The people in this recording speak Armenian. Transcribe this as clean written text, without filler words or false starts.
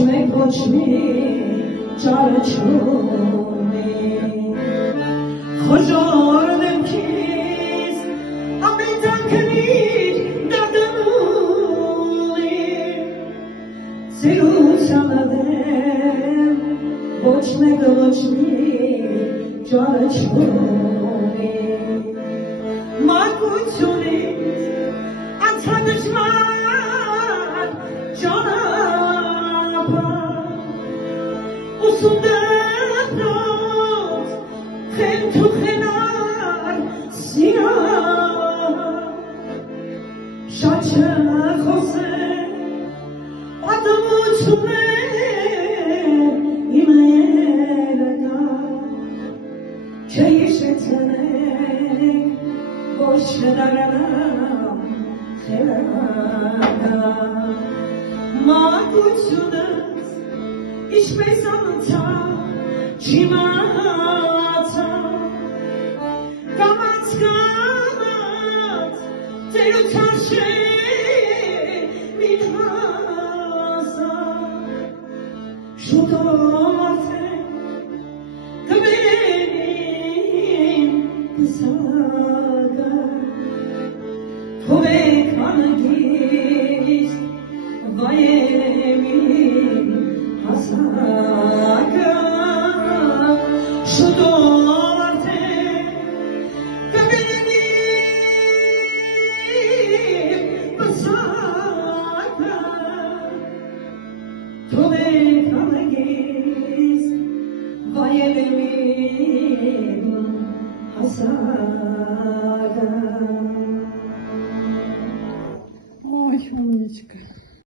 ոչ մի ճարաչում է խոժոր դեմքից ամեն տանքնիր դադանում է ծերությանը դեմ ոչ մեկը ոչ մի ճարաչում է մարգությունից անցադժվար ճանապարհ ուսումնառող խենթուխենար սիրա շատ չխոսել պատմություն է իմ երակա չհիշեցնեք ոչ դարանամ խելակա մարգությունս ինչպես անցավ չիմացավ կամաց ծերության շեմին հասավ շուտով արդեն կբերին պսակը թողեք հանգիստ վայեմի հասակը շուտով արդեն կբերին պսակը